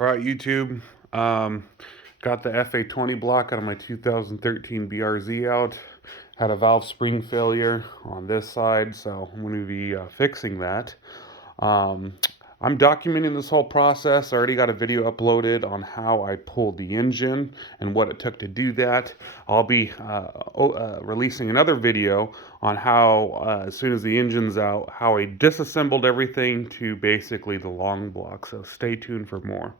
All right, YouTube. Got the FA20 block out of my 2013 BRZ out. Had a valve spring failure on this side, so I'm going to be fixing that. Um, I'm documenting this whole process. I already got a video uploaded on how I pulled the engine and what it took to do that. I'll be releasing another video on how, as soon as the engine's out, how I disassembled everything to basically the long block. So stay tuned for more.